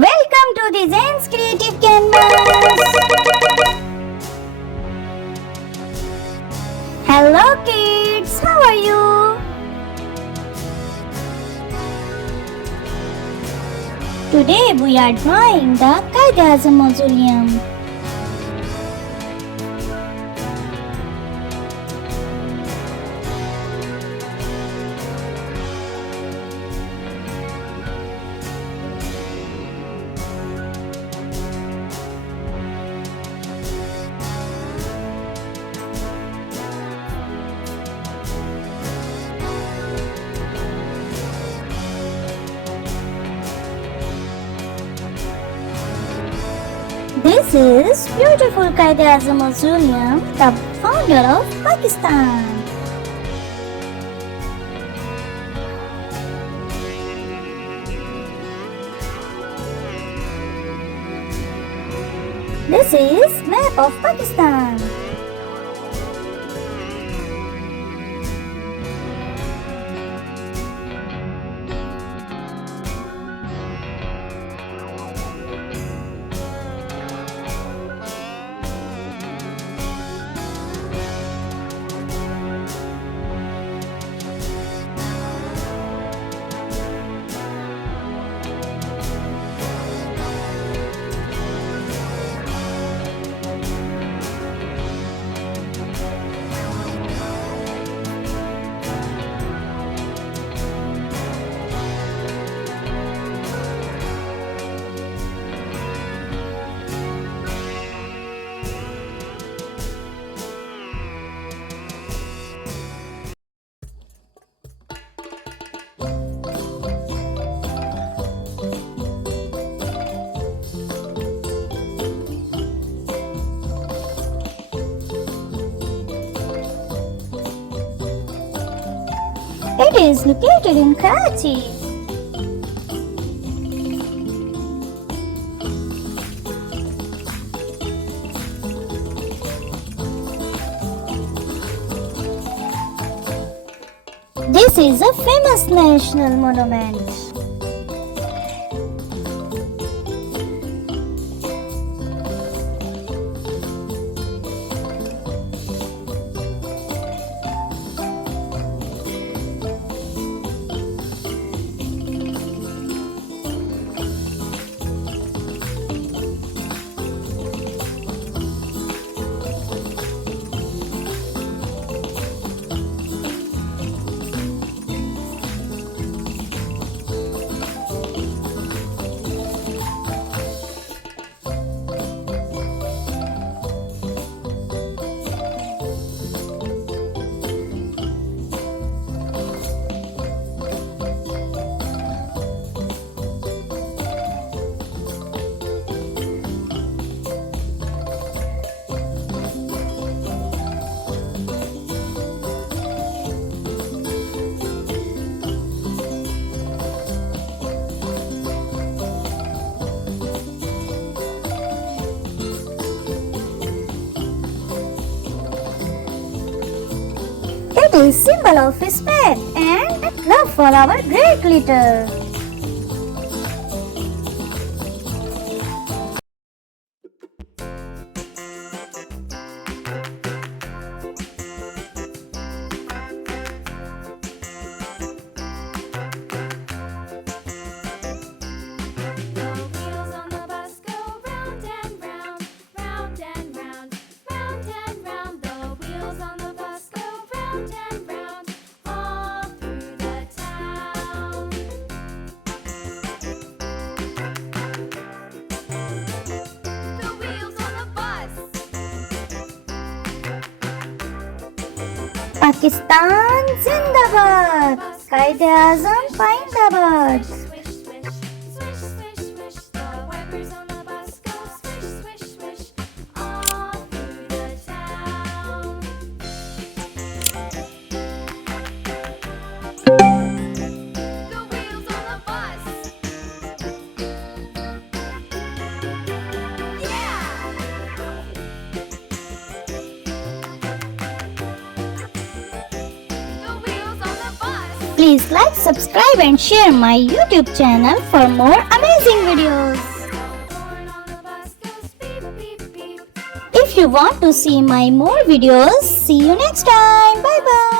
Welcome to the Zain's Creative Canvas. Hello kids, how are you? Today we are drawing the Quaid-e-Azam Mausoleum. This is beautiful Quaid-e-Azam Mausoleum, the founder of Pakistan. This is map of Pakistan. It is located in Karachi. This is a famous national monument. It is symbol of respect and love for our great leader. Pakistan Zindabad, Quaid-e-Azam Paindabad. Please like, subscribe and share my YouTube channel for more amazing videos. If you want to see my more videos, see you next time. Bye bye.